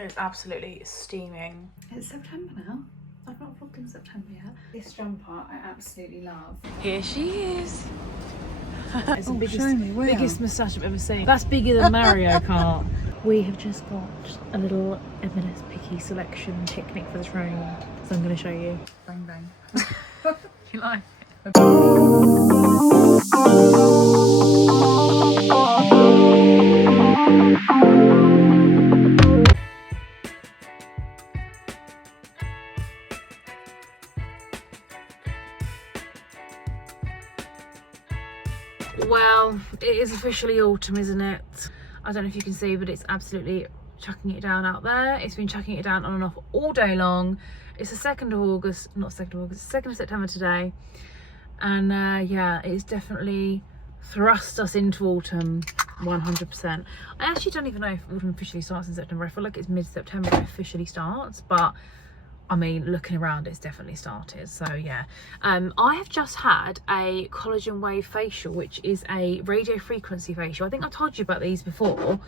It's absolutely steaming. It's September now. I've not vlogged in September yet. This jumper I absolutely love. Here she is. It's the Where? biggest moustache I've ever seen. That's bigger than Mario Kart. We have just got a little M&S Picky selection picnic for the train, so I'm going to show you. Bang bang. You like Well, it is officially autumn, isn't it? I don't know if you can see, but it's absolutely chucking it down out there. It's been chucking it down on and off all day long. It's the 2nd of August, not 2nd of August, 2nd of September today. And yeah, it's definitely thrust us into autumn, 100%. I actually don't even know if autumn officially starts in September. I feel like it's mid-September it officially starts, but I mean, looking around, it's definitely started. So yeah, I have just had a collagen wave facial, which is a radio frequency facial. I think I told you about these before.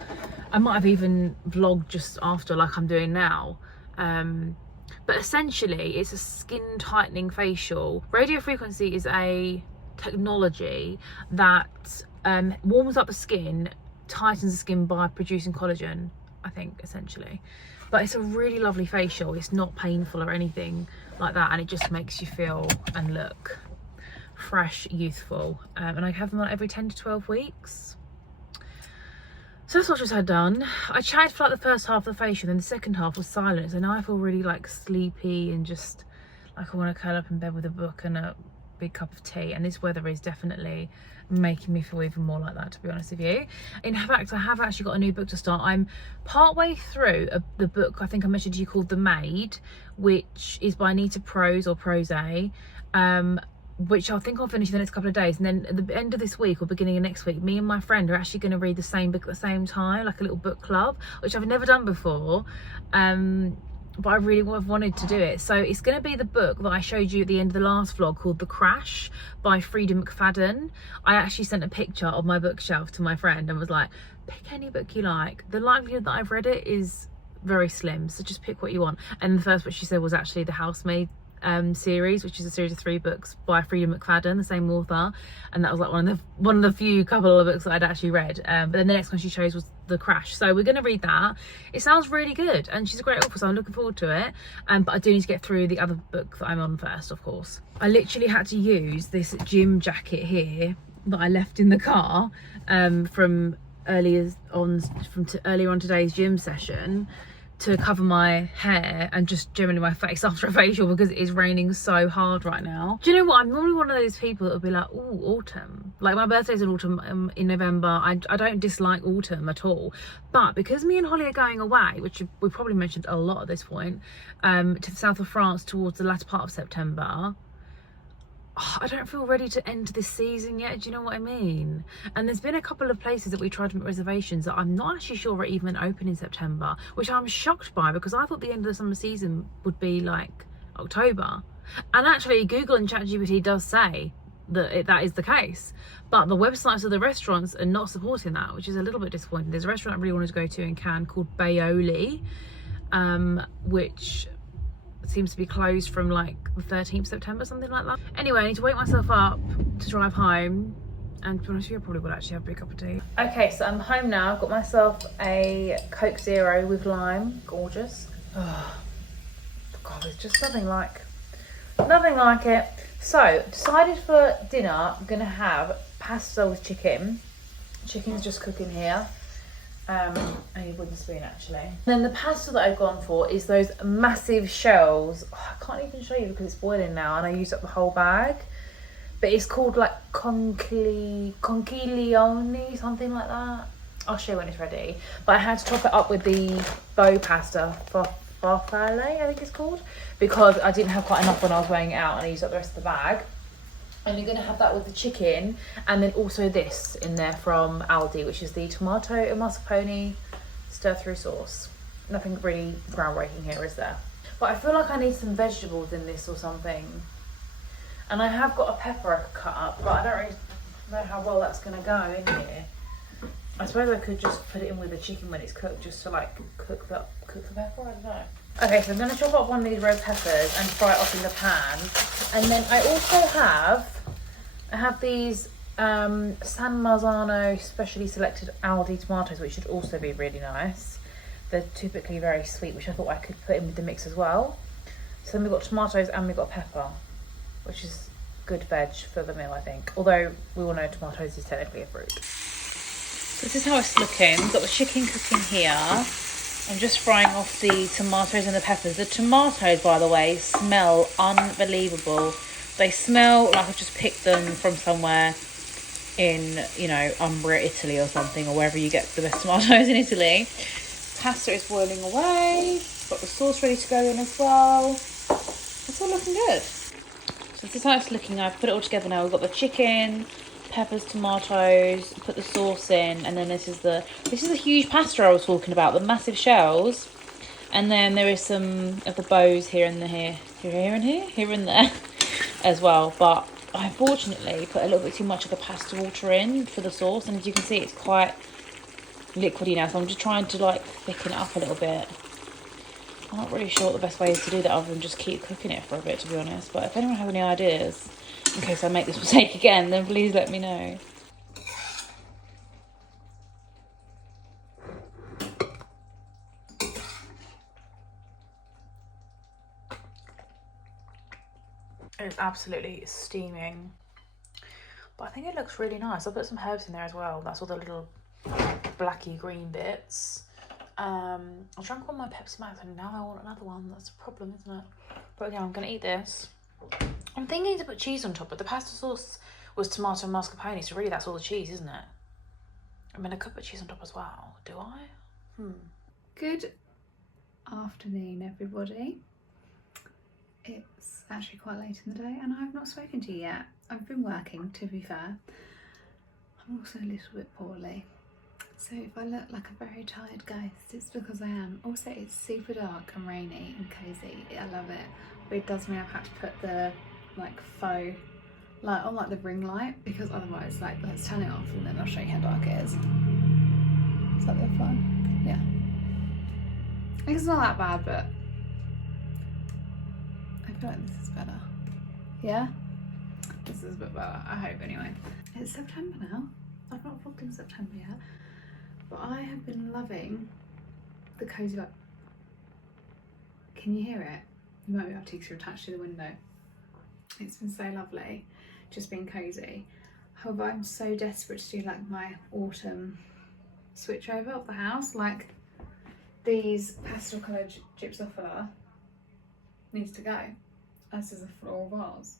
I might have even vlogged just after, like I'm doing now. But essentially, it's a skin tightening facial. Radio frequency is a technology that warms up the skin, tightens the skin by producing collagen, I think, essentially. But it's a really lovely facial. It's not painful or anything like that, and it just makes you feel and look fresh, youthful. And I have them on every 10 to 12 weeks. So that's what I just had done. I chatted for like the first half of the facial, then the second half was silent. So now I feel really like sleepy and just like I want to curl up in bed with a book and a big cup of tea. And this weather is definitely making me feel even more like that, to be honest with you. In fact, I have actually got a new book to start. I'm partway through the book I think I mentioned to you called The Maid, which is by Anita Prose or Prose, which I think I'll finish in the next couple of days. And then at the end of this week or beginning of next week, me and my friend are actually going to read the same book at the same time, like a little book club, which I've never done before. But I really have wanted to do it. So it's going to be the book that I showed you at the end of the last vlog called The Crash by Frida McFadden. I actually sent a picture of my bookshelf to my friend and was like, pick any book you like. The likelihood that I've read it is very slim, so just pick what you want. And the first book she said was actually The Housemaid series, which is a series of 3 books by Frida McFadden, the same author, and that was like one of the few couple of books that I'd actually read. But then the next one she chose was The Crash, so we're going to read that. It sounds really good, and she's a great author, so I'm looking forward to it. But I do need to get through the other book that I'm on first, of course. I literally had to use this gym jacket here that I left in the car from earlier on today's gym session, to cover my hair and just generally my face after a facial, because it is raining so hard right now. Do you know what? I'm normally one of those people that will be like, oh, autumn. Like my birthday's in autumn, in November. I don't dislike autumn at all. But because me and Holly are going away, which we probably mentioned a lot at this point, to the south of France towards the latter part of September, I don't feel ready to end this season yet. Do you know what I mean? And there's been a couple of places that we tried to make reservations that I'm not actually sure are even open in September, which I'm shocked by, because I thought the end of the summer season would be like October. And actually Google and ChatGPT does say that that is the case, but the websites of the restaurants are not supporting that, which is a little bit disappointing. There's a restaurant I really wanted to go to in Cannes called Baoli, which seems to be closed from like the 13th September, something like that. Anyway, I need to wake myself up to drive home, and to be honest with you, I probably will actually have a big cup of tea. Okay, so I'm home now. I've got myself a Coke Zero with lime, gorgeous. Oh God, there's just nothing like it. So decided for dinner, I'm gonna have pasta with chicken. Chicken's just cooking here. I need a wooden spoon actually. And then the pasta that I've gone for is those massive shells. Oh, I can't even show you because it's boiling now and I used up the whole bag. But it's called like conchiglione, something like that. I'll show you when it's ready. But I had to top it up with the bow pasta, farfalle I think it's called, because I didn't have quite enough when I was weighing it out and I used up the rest of the bag. And you're going to have that with the chicken, and then also this in there from Aldi, which is the tomato and mascarpone stir-through sauce. Nothing really groundbreaking here, is there? But I feel like I need some vegetables in this or something. And I have got a pepper I could cut up, but I don't really know how well that's going to go in here. I suppose I could just put it in with the chicken when it's cooked, just to like cook the pepper, I don't know. Okay, so I'm gonna chop up one of these red peppers and fry it off in the pan. And then I also have these San Marzano specially selected Aldi tomatoes, which should also be really nice. They're typically very sweet, which I thought I could put in with the mix as well. So then we've got tomatoes and we've got pepper, which is good veg for the meal, I think. Although we all know tomatoes is technically a fruit. So this is how it's looking. We've got the chicken cooking here. I'm just frying off the tomatoes and the peppers. The tomatoes, by the way, smell unbelievable. They smell like I've just picked them from somewhere in, you know, Umbria, Italy or something, or wherever you get the best tomatoes in Italy. Pasta is boiling away. Got the sauce ready to go in as well. It's all looking good. So this is how it's looking. I've put it all together now. We've got the chicken, peppers, tomatoes, put the sauce in, and then this is the huge pasta I was talking about, the massive shells. And then there is some of the bows here and there, here and there as well. But I unfortunately put a little bit too much of the pasta water in for the sauce, and as you can see, it's quite liquidy now. So I'm just trying to like thicken it up a little bit. I'm not really sure what the best way is to do that other than just keep cooking it for a bit, to be honest. But if anyone has any ideas, in case I make this mistake again, then please let me know. It's absolutely steaming. But I think it looks really nice. I'll put some herbs in there as well. That's all the little blacky green bits. I drank one of my Pepsi Max and now I want another one. That's a problem, isn't it? But yeah, I'm going to eat this. I'm thinking to put cheese on top, but the pasta sauce was tomato and mascarpone, so really that's all the cheese, isn't it? I mean, I could put cheese on top as well. Do I? Good afternoon, everybody. It's actually quite late in the day and I've not spoken to you yet. I've been working, to be fair. I'm also a little bit poorly. So if I look like a very tired ghost, it's because I am. Also, it's super dark and rainy and cosy. I love it. But it does mean I've had to put the like faux light on, like the ring light, because otherwise, like, let's turn it off and then I'll show you how dark it is. Is that a bit fun? Yeah. I think it's not that bad, but I feel like this is better. Yeah? This is a bit better, I hope anyway. It's September now. I've not vlogged in September yet. But I have been loving the cosy light. Can you hear it? You might be able to because you're attached to the window. It's been so lovely, just being cosy. However, I'm so desperate to do like my autumn switch over of the house. Like these pastel coloured gypsophila needs to go, as is a floral vase.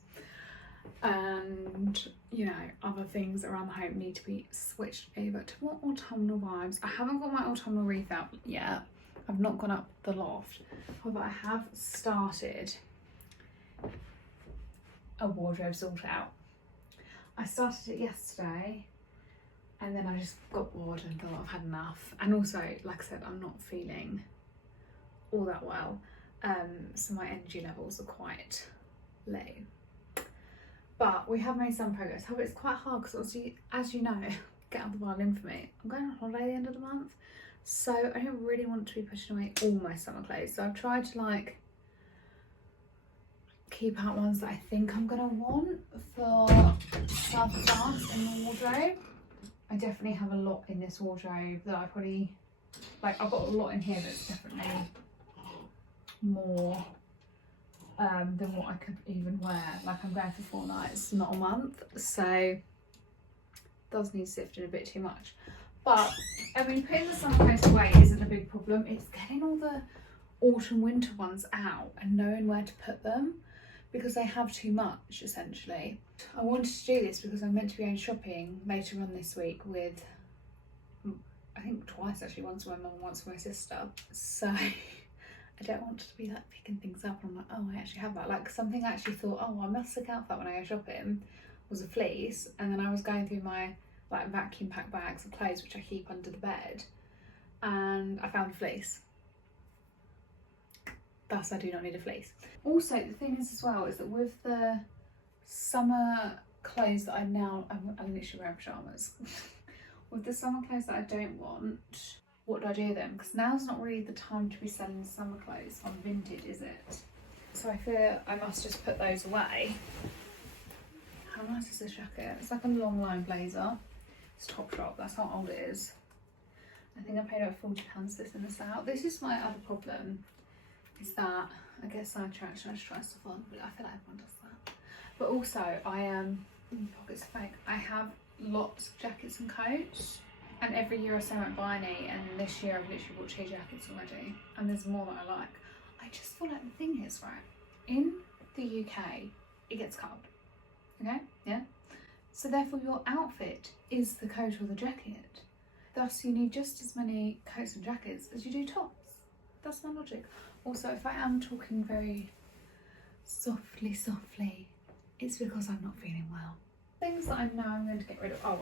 And you know, other things around the home need to be switched over to more autumnal vibes. I haven't got my autumnal wreath out yet. I've not gone up the loft. However, I have started a wardrobe sort out. I started it yesterday and then I just got bored and thought I've had enough. And also, like I said, I'm not feeling all that well. So my energy levels are quite low. But we have made some progress. However, it's quite hard because, as you know, get out the violin for me. I'm going on holiday at the end of the month, so I don't really want to be pushing away all my summer clothes. So I've tried to like keep out ones that I think I'm gonna want for South of France in the wardrobe. I definitely have a lot in this wardrobe that I probably like. I've got a lot in here that's definitely more than what I could even wear. Like I'm going for 4 nights, not a month, so it does need sifting a bit too much. But I mean, putting the summer clothes away isn't a big problem. It's getting all the autumn winter ones out and knowing where to put them, because they have too much essentially. I wanted to do this because I'm meant to be going shopping later on this week with, I think twice actually, once with my mum, once with my sister. So I don't want to be like picking things up and I'm like, oh, I actually have that. Like something I actually thought, oh, I must look out for that when I go shopping, was a fleece. And then I was going through my like vacuum pack bags of clothes, which I keep under the bed, and I found a fleece. Thus I do not need a fleece. Also, the thing is as well, is that with the summer clothes that I'm literally wearing pyjamas. with the summer clothes that I don't want, what do I do with them? Because now's not really the time to be selling summer clothes on Vinted, is it? So I fear I must just put those away. How nice is this jacket? It's like a long line blazer. It's Topshop, that's how old it is. I think I paid over £40 for this in the sale. This is my other problem, is that I get sidetracked and I just try stuff on, but I feel like everyone does that. But also, pockets are fake. I have lots of jackets and coats, and every year I say I won't buy any, and this year I've literally bought 2 jackets already, and there's more that I like. I just feel like the thing is, right, in the UK, it gets cold, okay, yeah? So therefore your outfit is the coat or the jacket. Thus you need just as many coats and jackets as you do tops. That's my logic. Also, if I am talking very softly, it's because I'm not feeling well. Things that I know I'm going to get rid of. Oh,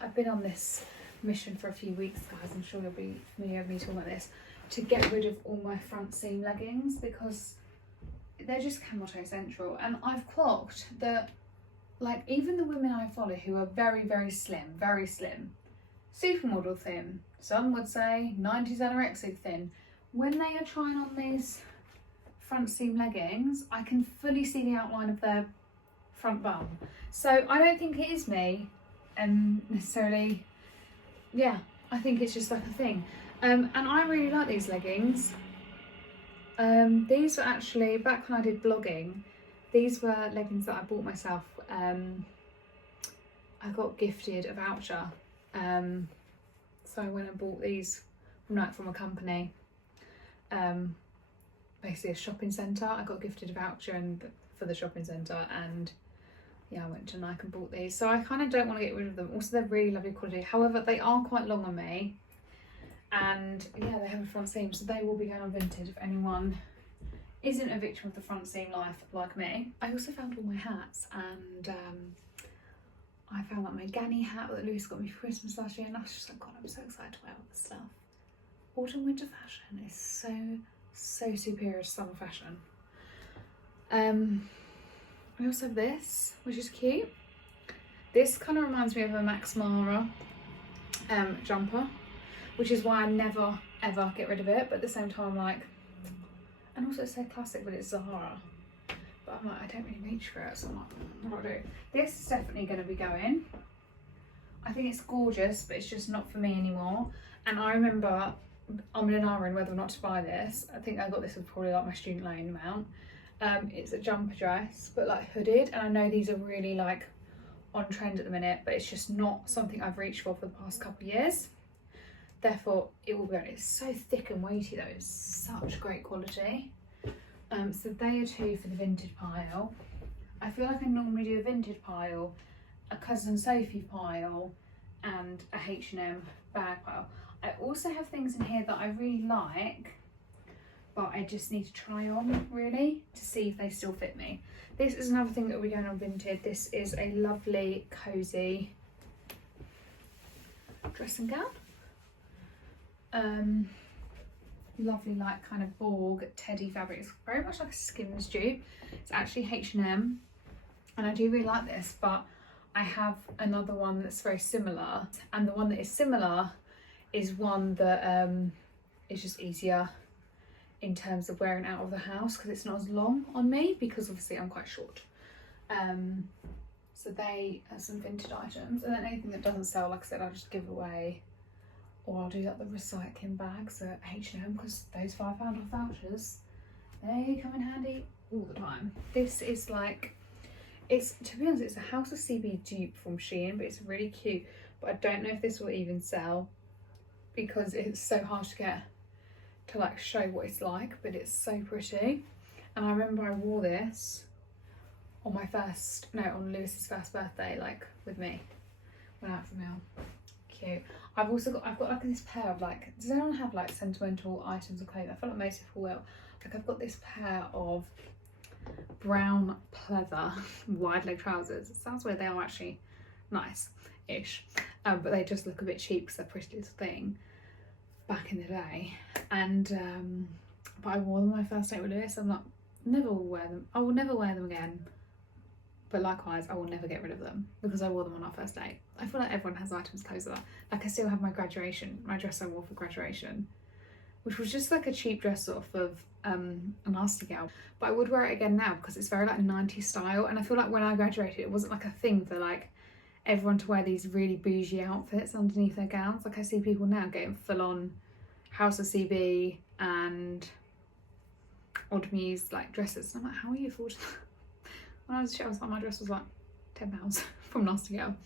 I've been on this mission for a few weeks, guys. I'm sure you'll be familiar with me talking about this. To get rid of all my front seam leggings because they're just camel toe central. And I've clocked that, like, even the women I follow who are very, very slim, supermodel thin, some would say 90s anorexic thin, when they are trying on these front seam leggings, I can fully see the outline of their front bum. So I don't think it is me necessarily. Yeah, I think it's just like a thing. And I really like these leggings. These were actually, back when I did blogging, these were leggings that I bought myself. I got gifted a voucher. So I went and bought these from a company. Basically a shopping centre. I got gifted a voucher for the shopping centre, and yeah, I went to Nike and bought these. So I kind of don't want to get rid of them. Also, they're really lovely quality. However, they are quite long on me, and yeah, they have a front seam, so they will be going on Vinted if anyone isn't a victim of the front seam life like me. I also found all my hats, and I found like my Ganni hat that Lewis got me for Christmas last year, and I was just like, God, I'm so excited to wear all this stuff. Autumn winter fashion is so superior to summer fashion. We also have this, which is cute. This kind of reminds me of a Max Mara jumper, which is why I never ever get rid of it, but at the same time I'm like, and also it's so classic, but it's Zara, but I'm like, I don't really reach for it, so I'm like, what do I do? This is definitely going to be going. I think it's gorgeous, but it's just not for me anymore. And I remember I'm in an hour in whether or not to buy this. I think I got this with probably like my student loan amount. It's a jumper dress, but like hooded, and I know these are really like on trend at the minute, but it's just not something I've reached for the past couple of years. Therefore it will go. It's so thick and weighty though, it's such great quality. So they are 2 for the vintage pile. I feel like I normally do a vintage pile, a Cousin Sophie pile, and a H&M bag pile. I also have things in here that I really like, but I just need to try on really to see if they still fit me. This is another thing that will be going on Vinted. This is a lovely cozy dressing gown. Lovely like kind of Borg teddy fabric. It's very much like a Skims dupe. It's actually H&M, and I do really like this, but I have another one that's very similar, and the one that is similar is one that is just easier in terms of wearing out of the house because it's not as long on me, because obviously I'm quite short. So they are some vintage items, and then anything that doesn't sell, like I said, I'll just give away, or I'll do like the recycling bags at H&M, because those £5 off vouchers, they come in handy all the time. This is like, it's, to be honest, it's a House of CB dupe from Shein, but it's really cute, but I don't know if this will even sell because it's so hard to get to like show what it's like, but it's so pretty. And I remember I wore this on on Lewis's first birthday, like with me, went out for a meal. Cute. I've got like this pair of like, does anyone have like sentimental items of clothing? I feel like most people will. Like I've got this pair of brown pleather wide leg trousers. It sounds weird, they are actually nice-ish, but they just look a bit cheap because they're pretty little thing back in the day. And but I wore them my first date with Lewis. I'm like, never will wear them. I will never wear them again. but likewise I will never get rid of them because I wore them on our first date. I feel like everyone has items clothes like that. Like I still have my dress I wore for graduation, which was just like a cheap dress off of a Nasty Gal, but I would wear it again now because it's very like 90s style, and I feel like when I graduated it wasn't like a thing for like everyone to wear these really bougie outfits underneath their gowns. Like I see people now getting full on House of CB and Odd Muse like dresses, and I'm like, how are you affording that? When I was like, my dress was like £10 from Nasty Gal.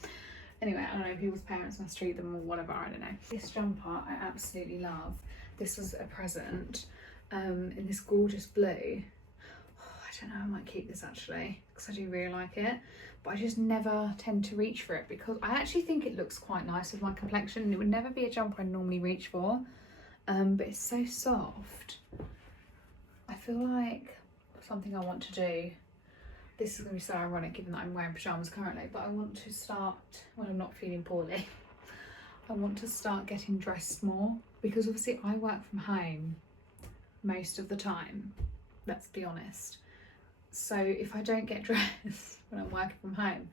Anyway, I don't know, people's parents must treat them or whatever, I don't know. This jumper I absolutely love. This was a present in this gorgeous blue. Oh, I don't know, I might keep this actually because I do really like it, but I just never tend to reach for it because I actually think it looks quite nice with my complexion, and it would never be a jumper I normally reach for, but it's so soft. I feel like something I want to do, this is going to be so ironic given that I'm wearing pyjamas currently, but I want to start, when I'm not feeling poorly, I want to start getting dressed more, because obviously I work from home most of the time, let's be honest. So if I don't get dressed when I'm working from home,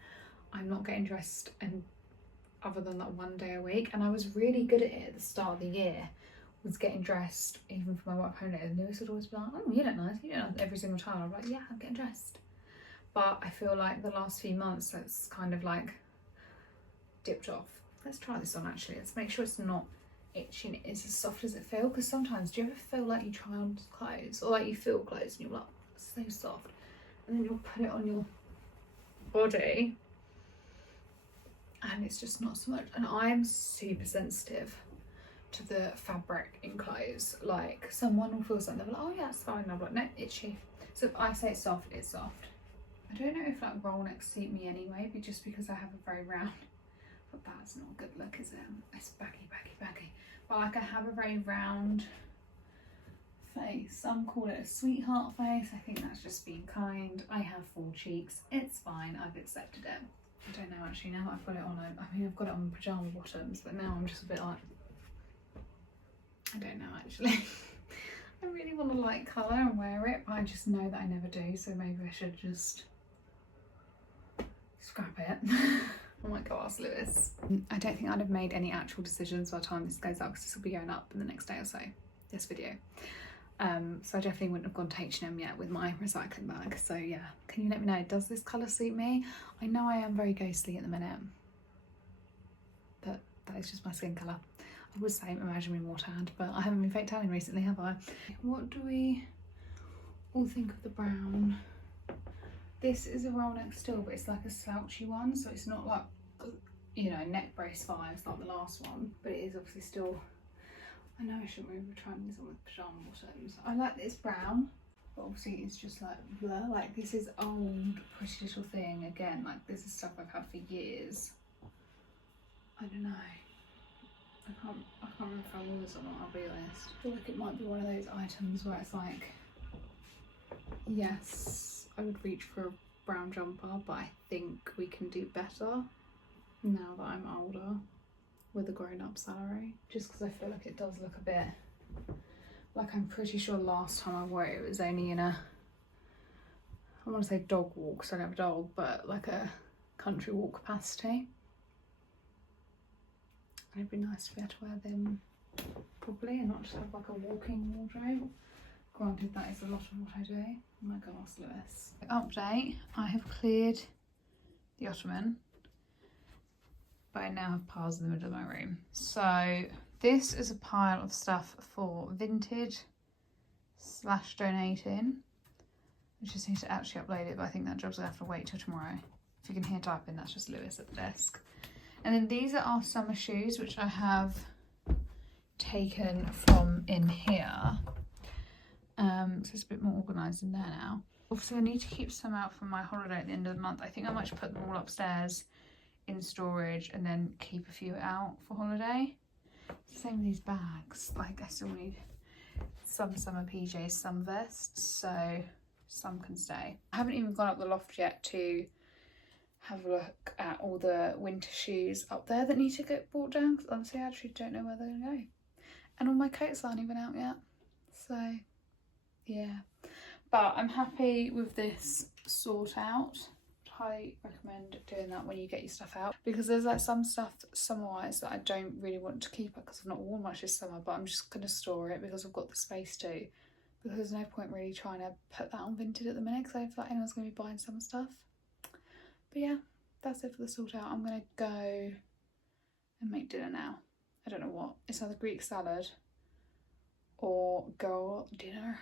I'm not getting dressed and other than that one day a week. And I was really good at it at the start of the year, was getting dressed even for my work home days. And Lewis would always be like, oh, you look nice, you look nice, every single time. I'm like, yeah, I'm getting dressed. But I feel like the last few months that's kind of like dipped off. Let's try this on actually. Let's make sure it's not itchy and it's as soft as it feels, because sometimes do you ever feel like you try on clothes or like you feel clothes and you're like, it's so soft, and then you'll put it on your body and it's just not so much. And I am super sensitive to the fabric in clothes. Like someone will feel something, they're like, oh yeah, it's fine, and I'm like, no, itchy. So if I say it's soft, it's soft. I don't know if like roll necks suit me anyway, but just because I have a very round, but that's not a good look, is it? It's baggy, baggy, baggy. But like I have a very round face. Some call it a sweetheart face. I think that's just being kind. I have full cheeks. It's fine. I've accepted it. I don't know actually, now that I've got it on, I mean I've got it on pyjama bottoms, but now I'm just a bit like, I don't know actually. I really want to like colour and wear it, but I just know that I never do, so maybe I should just scrap it. I might go ask Lewis. I don't think I'd have made any actual decisions by the time this goes up, because this will be going up in the next day or so, this video. So I definitely wouldn't have gone to H&M yet with my recycling bag. So yeah, can you let me know, does this colour suit me? I know I am very ghostly at the minute, but that is just my skin colour. I would say imagine me more tanned, but I haven't been fake tanning recently, have I? What do we all think of the brown? This is a roll neck still, but it's like a slouchy one, so it's not like, you know, neck brace vibes like the last one, but it is obviously still, I know I shouldn't really be trying this on with pyjama bottoms. I like this brown, but obviously it's just like blur. Like this is old Pretty Little Thing again, like this is stuff I've had for years. I don't know. I can't remember if I wore this or not, I'll be honest. I feel like it might be one of those items where it's like, yes, I would reach for a brown jumper, but I think we can do better now that I'm older with a grown-up salary. Just because I feel like it does look a bit, like I'm pretty sure last time I wore it, it was only in a, I want to say dog walk, because I don't have a dog, but like a country walk capacity. It'd be nice to be able to wear them properly and not just have like a walking wardrobe. Granted, that is a lot of what I do. I might go ask Lewis. Update, I have cleared the ottoman, but I now have piles in the middle of my room. So this is a pile of stuff for vintage / donating. I just need to actually upload it, but I think that job's gonna have to wait till tomorrow. If you can hear typing, that's just Lewis at the desk. And then these are our summer shoes, which I have taken from in here. So it's a bit more organised in there now. Obviously I need to keep some out for my holiday at the end of the month. I think I might just put them all upstairs in storage and then keep a few out for holiday. Same with these bags. Like I still need some summer PJs, some vests, so some can stay. I haven't even gone up the loft yet to have a look at all the winter shoes up there that need to get brought down, because honestly I actually don't know where they're gonna go. And all my coats aren't even out yet, so yeah. But I'm happy with this sort out. highly recommend doing that when you get your stuff out, because there's like some stuff summer-wise that I don't really want to keep because I've not worn much this summer, but I'm just going to store it because I've got the space to, because there's no point really trying to put that on Vinted at the minute because I feel like anyone's going to be buying summer stuff. But yeah, that's it for the sort out. I'm going to go and make dinner now. I don't know what. It's either Greek salad or girl dinner.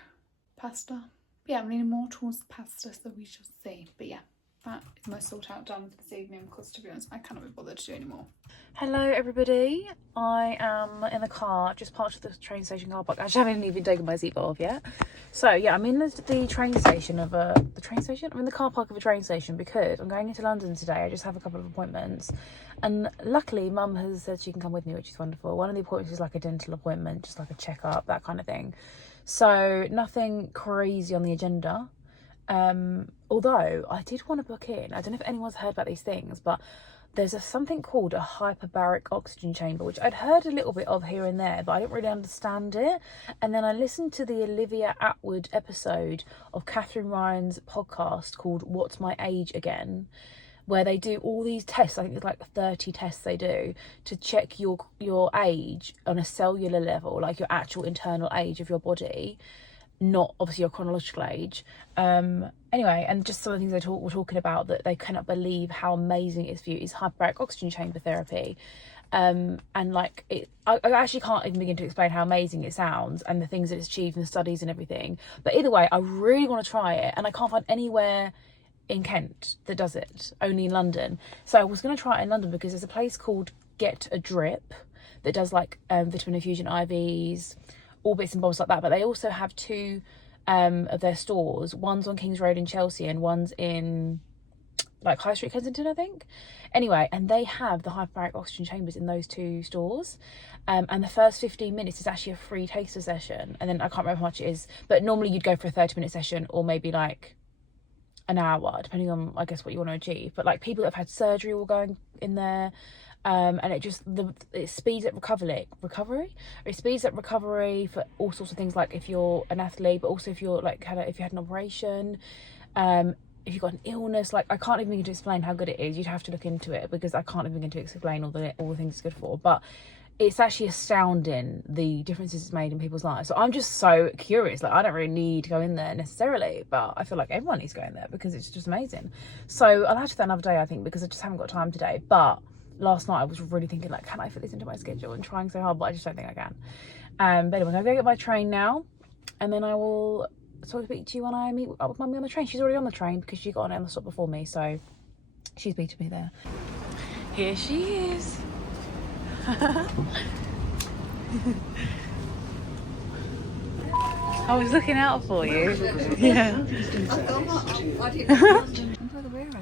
Pasta. Yeah, I'm leaning more towards the pasta, so we shall see. But yeah, that is my sort out done for this evening because, to be honest, I cannot be bothered to do anymore. Hello everybody, I am in the car. I've just parked at the train station car park. I actually haven't even taken my seatbelt off yet. So yeah, I'm in the train station of I'm in the car park of a train station because I'm going into London today. I just have a couple of appointments, and luckily Mum has said she can come with me, which is wonderful. One of the appointments is like a dental appointment, just like a checkup, that kind of thing. So nothing crazy on the agenda. Although I did want to book in. I don't know if anyone's heard about these things, but there's something called a hyperbaric oxygen chamber, which I'd heard a little bit of here and there, but I didn't really understand it. And then I listened to the Olivia Attwood episode of Catherine Ryan's podcast called What's My Age Again, where they do all these tests. I think there's like 30 tests they do to check your age on a cellular level, like your actual internal age of your body, not obviously your chronological age. Anyway, and just some of the things they were talking about, that they cannot believe how amazing it is for you, is hyperbaric oxygen chamber therapy. And like I actually can't even begin to explain how amazing it sounds and the things that it's achieved in the studies and everything. But either way, I really want to try it, and I can't find anywhere in Kent that does it, only in London. So I was going to try it in London because there's a place called Get a Drip that does like vitamin infusion IVs, all bits and bobs like that. But they also have two of their stores. One's on Kings Road in Chelsea and one's in like High Street Kensington, I think. Anyway, and they have the hyperbaric oxygen chambers in those two stores. And the first 15 minutes is actually a free taster session. And then I can't remember how much it is, but normally you'd go for a 30-minute session or maybe like an hour, depending on, I guess, what you want to achieve. But like people that have had surgery will go in there. And it speeds up recovery. It speeds up recovery for all sorts of things, like if you're an athlete, but also if you're like if you had an operation, if you've got an illness. Like I can't even begin to explain how good it is. You'd have to look into it because I can't even begin to explain all the things it's good for. But it's actually astounding the differences it's made in people's lives. So I'm just so curious. Like I don't really need to go in there necessarily, but I feel like everyone needs to go in there because it's just amazing. So I'll have to do that another day, I think, because I just haven't got time today. But last night I was really thinking, like, can I fit this into my schedule, and trying so hard, but I just don't think I can. But anyway, I'm gonna go get my train now, and then I will speak to you when I meet up with Mummy on the train. She's already on the train because she got on it on the stop before me, so she's meeting me there. Here she is. I was looking out for you. Yeah.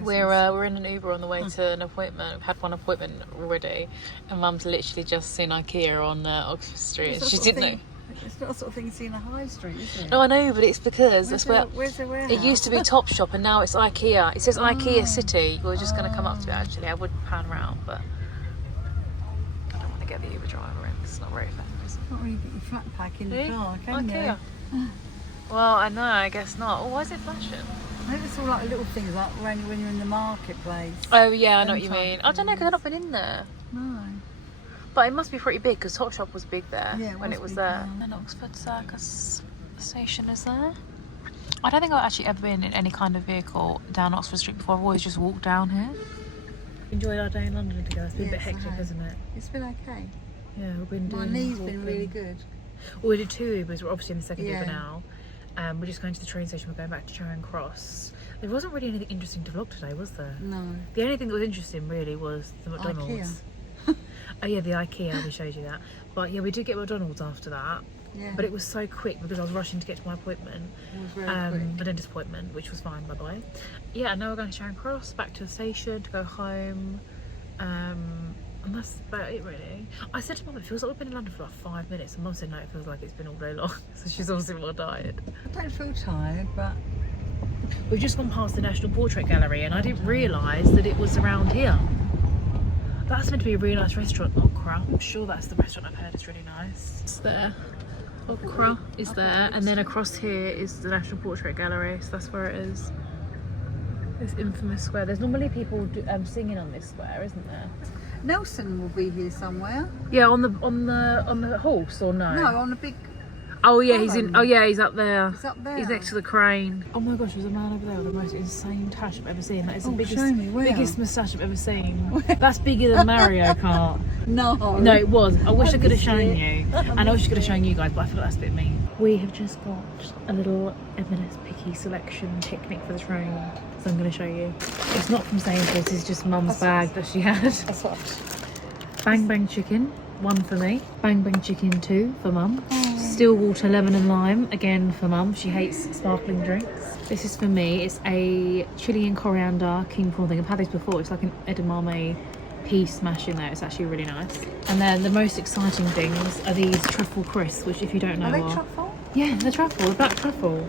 We're in an Uber on the way to an appointment. We've had one appointment already, and Mum's literally just seen IKEA on Oxford Street. She didn't know. It's not the sort of thing you see in a high street, is it? No, I know, but it's because Where's the warehouse? it used to be Topshop, and now it's IKEA. It says IKEA City. We're just going to come up to it. Actually, I would pan around, but I don't want to get the Uber driver in. It's not very fair, is it? Can't really get your flat pack in the car, can IKEA. you? Well, I know. I guess not. Oh, why is it flashing? I think it's all like little things, like when you're in the marketplace. Oh yeah, I know what you mean. I don't know, because I've not been in there. No. But it must be pretty big because Topshop was big there when it was big, there. yeah. And Oxford Circus station is there. I don't think I've actually ever been in any kind of vehicle down Oxford Street before. I've always just walked down here. Enjoyed our day in London together. It's been a bit hectic, hasn't it? It's been okay. Yeah, we've been doing. My knee's been really good. Well, we did 2 Ubers. We're obviously in the second Yeah. Uber now. We're just going to the train station. We're going back to Charing Cross. There wasn't really anything interesting to vlog today, was there? No. The only thing that was interesting really was the McDonald's. Oh yeah, the IKEA, we showed you that. But yeah, we did get McDonald's after that. Yeah. But it was so quick because I was rushing to get to my appointment. It was very quick. A dentist appointment, which was fine, by the way. Yeah, and now we're going to Charing Cross, back to the station to go home. And that's about it, really. I said to Mum, it feels like we've been in London for like 5 minutes, and Mum said no, it feels like it's been all day long. So she's obviously more tired. I don't feel tired, but We've just gone past the National Portrait Gallery, and I didn't realise that it was around here. That's meant to be a really nice restaurant, Okra. I'm sure that's the restaurant I've heard is really nice. It's there. Okra is there, and then across here is the National Portrait Gallery, so that's where it is. This infamous square. There's normally people singing on this square, isn't there? Nelson will be here somewhere. Yeah, on the horse or no? No, on a big. Oh yeah, he's in. Oh yeah, he's up there. He's up there. He's next to the crane. Oh my gosh, there's a man over there with the most insane tash I've ever seen. That is the show me, where? biggest moustache I've ever seen. That's bigger than Mario Kart. No. No, it was. I wish I could have shown you. And I wish I could have shown you guys, but I feel like that's a bit mean. We have just got a little M&S picky selection picnic for the train. So I'm going to show you. It's not from Sainsbury's, it's just Mum's bag that she had. That's what. Bang Bang Chicken, 1 for me. Bang Bang Chicken 2 for Mum. Still water, lemon and lime, again for Mum. She hates sparkling drinks. This is for me. It's a chili and coriander king prawn thing. I've had this before. It's like an edamame pea smash in there. It's actually really nice. And then the most exciting things are these truffle crisps, which if you don't know Are they truffle? Yeah, the truffle, the black truffle.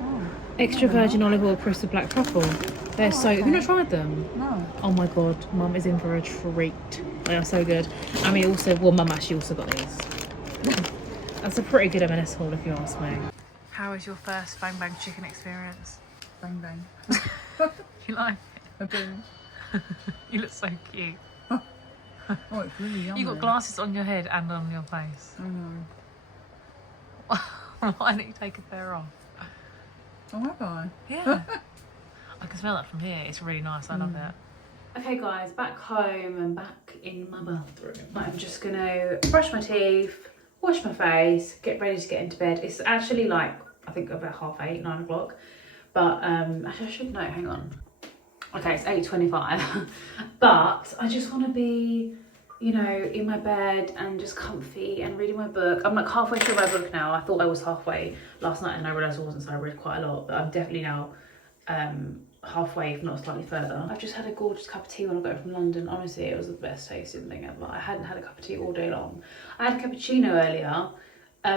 Oh. Extra virgin olive oil crisps with black truffle. They're so... Have you not tried them? No. Oh my god, Mum is in for a treat. They are so good. I mean, also, well, Mum actually also got these. That's a pretty good M&S haul if you ask me. How was your first Bang Bang Chicken experience? Bang bang. You like I do. it? You look so cute. Oh, it's really yummy. You got glasses on your head and on your face. I know. Why don't you take a pair off? Oh, have I? Yeah. I can smell that from here. It's really nice. I love it. Okay guys, back home and back in my bathroom. I'm just gonna brush my teeth, wash my face, get ready to get into bed. It's actually like, I think about 8:30, 9 o'clock. But actually I should know, hang on. Okay, it's 8:25. But I just wanna be, you know, in my bed and just comfy and reading my book. I'm like halfway through my book now. I thought I was halfway last night and I realised I wasn't, so I read quite a lot. But I'm definitely now halfway, if not slightly further. I've just had a gorgeous cup of tea when I got from London. Honestly, it was the best tasting thing ever. I hadn't had a cup of tea all day long. I had a cappuccino earlier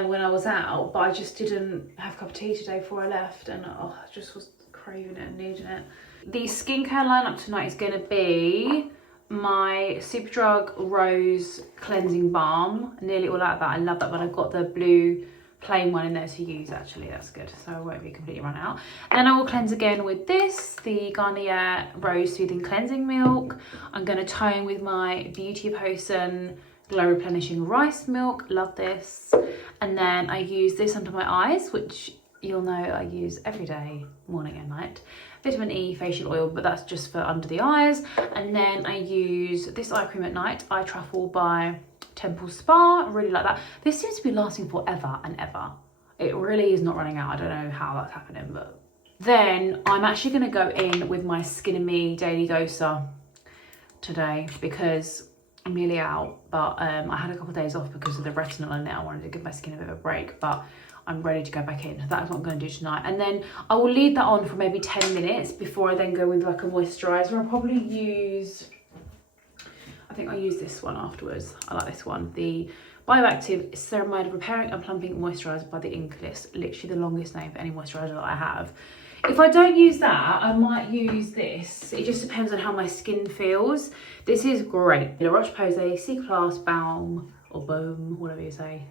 when I was out, but I just didn't have a cup of tea today before I left, and I just was craving it and needing it. The skincare lineup tonight is going to be my Superdrug Rose Cleansing Balm. Nearly all out of that. I love that, but I've got the blue plain one in there to use actually. That's good, so I won't be completely run out. And I will cleanse again with this, the Garnier Rose Soothing Cleansing Milk. I'm going to tone with my Beauty Potion Glow Replenishing Rice Milk. Love this. And then I use this under my eyes, which you'll know I use every day, morning and night. Vitamin E facial oil, but that's just for under the eyes. And then I use this eye cream at night, Eye Truffle by Temple Spa. I really like that. This seems to be lasting forever and ever. It really is not running out. I don't know how that's happening, but then I'm actually going to go in with my Skin and Me Daily Doser today because I'm nearly out, but I had a couple of days off because of the retinol and now I wanted to give my skin a bit of a break, but I'm ready to go back in. That's what I'm going to do tonight. And then I will leave that on for maybe 10 minutes before I then go with like a moisturiser. I'll probably use, I think I'll use this one afterwards. I like this one. The Bioactive Ceramide Repairing and Plumping Moisturiser by the Inklis. Literally the longest name for any moisturiser that I have. If I don't use that, I might use this. It just depends on how my skin feels. This is great. La Roche-Posay C-Class Balm, or Boom, whatever you say,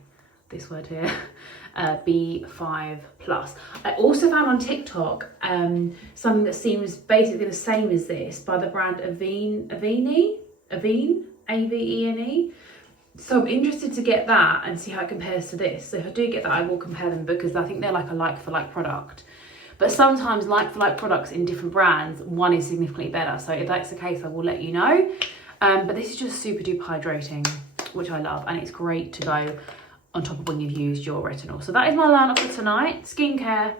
this word here, B5+. I also found on TikTok something that seems basically the same as this by the brand Avene, A-V-E-N-E. So I'm interested to get that and see how it compares to this. So if I do get that, I will compare them because I think they're like a like-for-like product. But sometimes like-for-like products in different brands, one is significantly better. So if that's the case, I will let you know. But this is just super duper hydrating, which I love. And it's great to go on top of when you've used your retinol. So that is my lineup for tonight. Skincare,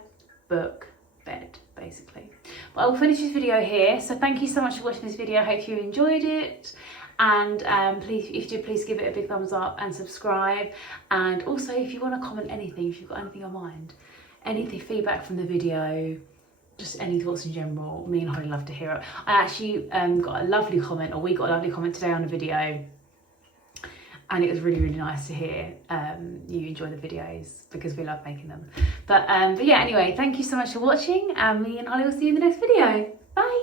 book, bed, basically. But I will finish this video here. So thank you so much for watching this video. I hope you enjoyed it. And please, if you do, please give it a big thumbs up and subscribe. And also, if you want to comment anything, if you've got anything on mind, anything, feedback from the video, just any thoughts in general, me and Holly love to hear it. I actually got a lovely comment, or we got a lovely comment today on a video, and it was really, really nice to hear you enjoy the videos because we love making them. But yeah, anyway, thank you so much for watching, and me and Holly will see you in the next video. Bye.